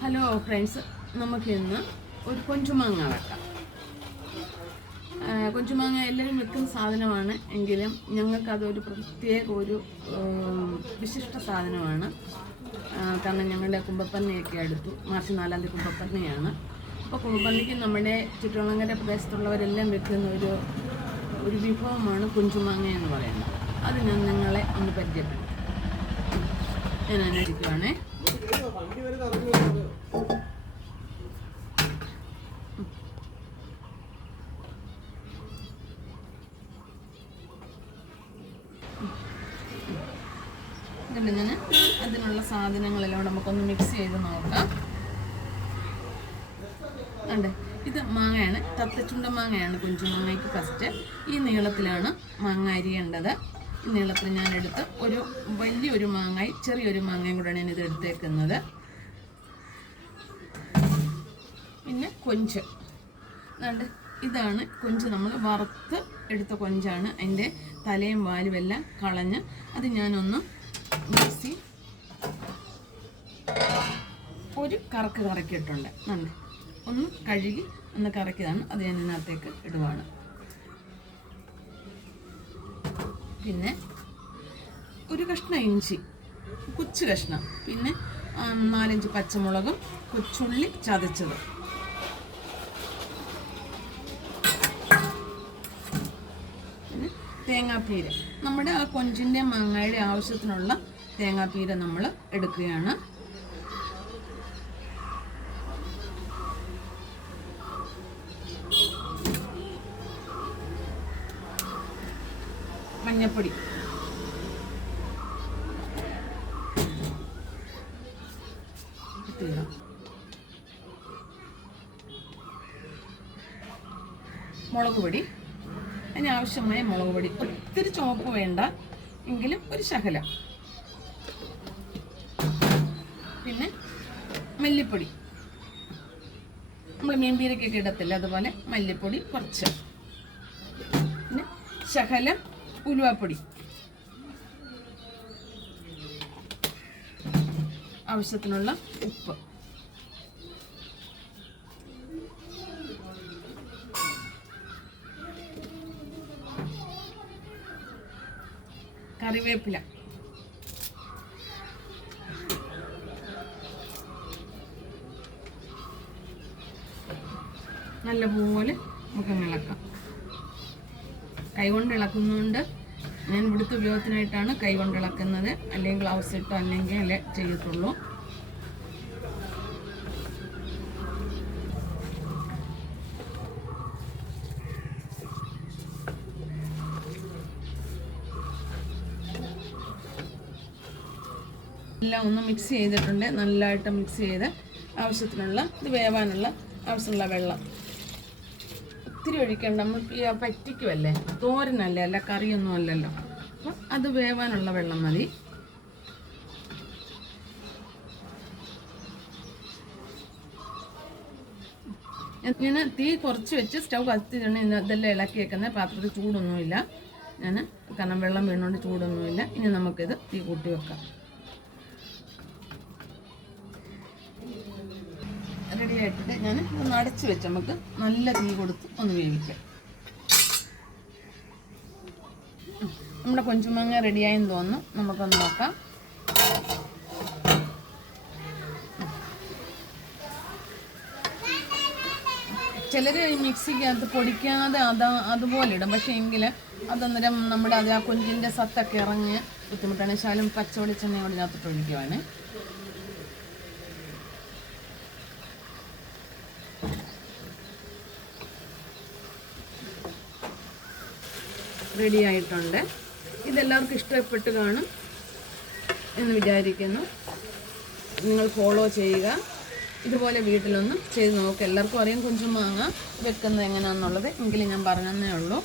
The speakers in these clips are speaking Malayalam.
ഹലോ ഫ്രണ്ട്സ് നമുക്കിന്ന് ഒരു കൊഞ്ചുമാങ്ങ വെക്കാം. കൊഞ്ചുമാങ്ങ എല്ലാവരും വെക്കുന്ന സാധനമാണ്. എങ്കിലും ഞങ്ങൾക്കതൊരു പ്രത്യേക ഒരു വിശിഷ്ട സാധനമാണ്. കാരണം ഞങ്ങളുടെ കുമ്പപ്പന്നിയൊക്കെ അടുത്തു. മാർച്ച് നാലാം തീയതി കുമ്പപ്പന്നിയാണ് അപ്പോൾ കുമ്പപ്പന്നിക്ക് നമ്മുടെ ചുറ്റുവളങ്ങര പ്രദേശത്തുള്ളവരെല്ലാം വെക്കുന്ന ഒരു ഒരു വിഭവമാണ് കൊഞ്ചുമാങ്ങ എന്ന് പറയുന്നത്. അത് ഞാൻ നിങ്ങളെ ഒന്ന് പരിചയപ്പെടും ഞാൻ അന്വേഷിക്കുവാണേ അതിനുള്ള സാധനങ്ങളെല്ലാം നമുക്കൊന്ന് മിക്സ് ചെയ്ത് നോക്കാം. ഉണ്ട് ഇത് മാങ്ങയാണ്. തത്തച്ചുണ്ട മാങ്ങയാണ് കുഞ്ചു മാങ്ങയ്ക്ക് ഫസ്റ്റ് ഈ നീളത്തിലാണ് മാങ്ങ അരിയേണ്ടത്. നീളത്തിൽ ഞാൻ എടുത്ത് ഒരു വലിയൊരു മാങ്ങായി ചെറിയൊരു മാങ്ങയും കൂടെയാണ് ഞാനിത് എടുത്തേക്കുന്നത്. പിന്നെ കൊഞ്ച്. അതുകൊണ്ട് ഇതാണ് കൊഞ്ച്. നമ്മൾ വറുത്ത് എടുത്ത കൊഞ്ചാണ്. അതിന്റെ തലയും വാലും എല്ലാം കളഞ്ഞ് അത് ഞാനൊന്ന് മിക്സി ഒരു കറക്ക് കറക്കിയിട്ടുണ്ട്. നന്ദി ഒന്ന് കഴുകി ഒന്ന് കറക്കിയതാണ്. അത് ഞാൻ ഇതിനകത്തേക്ക് ഇടുവാണ്. പിന്നെ ഒരു കഷ്ണം ഇഞ്ചി കൊച്ചു കഷ്ണം. പിന്നെ നാലഞ്ച് പച്ചമുളകും കൊച്ചുള്ളി ചതച്ചത്. പിന്നെ തേങ്ങാപ്പീര. നമ്മുടെ ആ കൊഞ്ചിന്റെ മാങ്ങയുടെ ആവശ്യത്തിനുള്ള തേങ്ങാപ്പീര നമ്മൾ എടുക്കുകയാണ്. മഞ്ഞപ്പൊടി. മുളക് പൊടി. അതിനാവശ്യമായ മുളക് പൊടി. ഒത്തിരി ചുവപ്പ് വേണ്ട എങ്കിലും ഒരു ശകലം. പിന്നെ മല്ലിപ്പൊടി. നമ്മൾ മീൻപീരക്കൊക്കെ ഇടത്തില്ല അതുപോലെ മല്ലിപ്പൊടി കുറച്ച്. പിന്നെ ശകലം ഉലുവാപ്പൊടി. ആവശ്യത്തിനുള്ള ഉപ്പ്. കറിവേപ്പില. നല്ല പോലെ നമുക്ക് ഇളക്കാം കൈകൊണ്ട് ഇളക്കുന്നതുകൊണ്ട് ഞാൻ ഇവിടുത്തെ ഉപയോഗത്തിനായിട്ടാണ് കൈകൊണ്ട് ഇളക്കുന്നത് അല്ലെങ്കിൽ ഗ്ലൗസ് ഇട്ടോ അല്ലെങ്കിൽ അല്ലേ ചെയ്യത്തുള്ളൂ. എല്ലാം ഒന്ന് മിക്സ് ചെയ്തിട്ടുണ്ട്. നല്ലതായിട്ട് മിക്സ് ചെയ്ത് ആവശ്യത്തിനുള്ള ഇത് വേവാനുള്ള ആവശ്യമുള്ള വെള്ളം. ഒത്തിരി ഒഴിക്കണ്ട നമുക്ക് ഈ പറ്റിക്കുമല്ലേ തോരനല്ലേ അല്ല കറിയൊന്നും അല്ലല്ലോ. അപ്പം അത് വേവാനുള്ള വെള്ളം മതി. ഞാൻ തീ കുറച്ച് വെച്ച് സ്റ്റൗ കത്തിച്ചാണ് ഇതെല്ലാം ഇളക്കി വെക്കുന്നത് പാത്രത്തിൽ ചൂടൊന്നുമില്ല. ഞാൻ കാരണം വെള്ളം വീണുകൊണ്ട് ചൂടൊന്നുമില്ല. ഇനി നമുക്കിത് തീ കൂട്ടി വെക്കാം. റെഡി ആയിട്ടുണ്ട് ഞാൻ ഒന്ന് അടച്ചു വെച്ച് നമുക്ക് നല്ല തീ കൊടുത്ത് ഒന്ന് വേവിക്കാം. നമ്മുടെ കൊഞ്ചുമാങ്ങ റെഡിയായെന്ന് തോന്നുന്നു. നമുക്കൊന്ന് നോക്കാം. ചിലർ മിക്സിക്കകത്ത് പൊടിക്കാതെ അത് അതുപോലെ ഇടും. പക്ഷേ എങ്കിൽ അതന്നേരം നമ്മുടെ അത് ആ കൊഞ്ചിന്റെ സത്തൊക്കെ ഇറങ്ങി ബുദ്ധിമുട്ടാണ്. ശാലും പച്ച വെളിച്ചെണ്ണ കൂടി ഇതിനകത്തോട്ട് ഒഴിക്കുവാണ്. റെഡി ആയിട്ടുണ്ട്. ഇതെല്ലാവർക്കും ഇഷ്ടപ്പെട്ട് കാണും എന്ന് വിചാരിക്കുന്നു. നിങ്ങൾ ഫോളോ ചെയ്യുക. ഇതുപോലെ വീട്ടിലൊന്ന് ചെയ്ത് നോക്കുക എല്ലാവർക്കും അറിയാം കുഞ്ചു മാങ്ങ വെക്കുന്നത് എങ്ങനെയാണെന്നുള്ളത് എങ്കിലും ഞാൻ പറഞ്ഞതേ ഉള്ളൂ.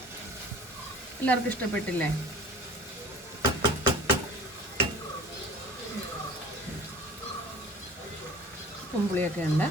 എല്ലാവർക്കും ഇഷ്ടപ്പെട്ടില്ലേ? കുമ്പിളിയൊക്കെ ഉണ്ട്.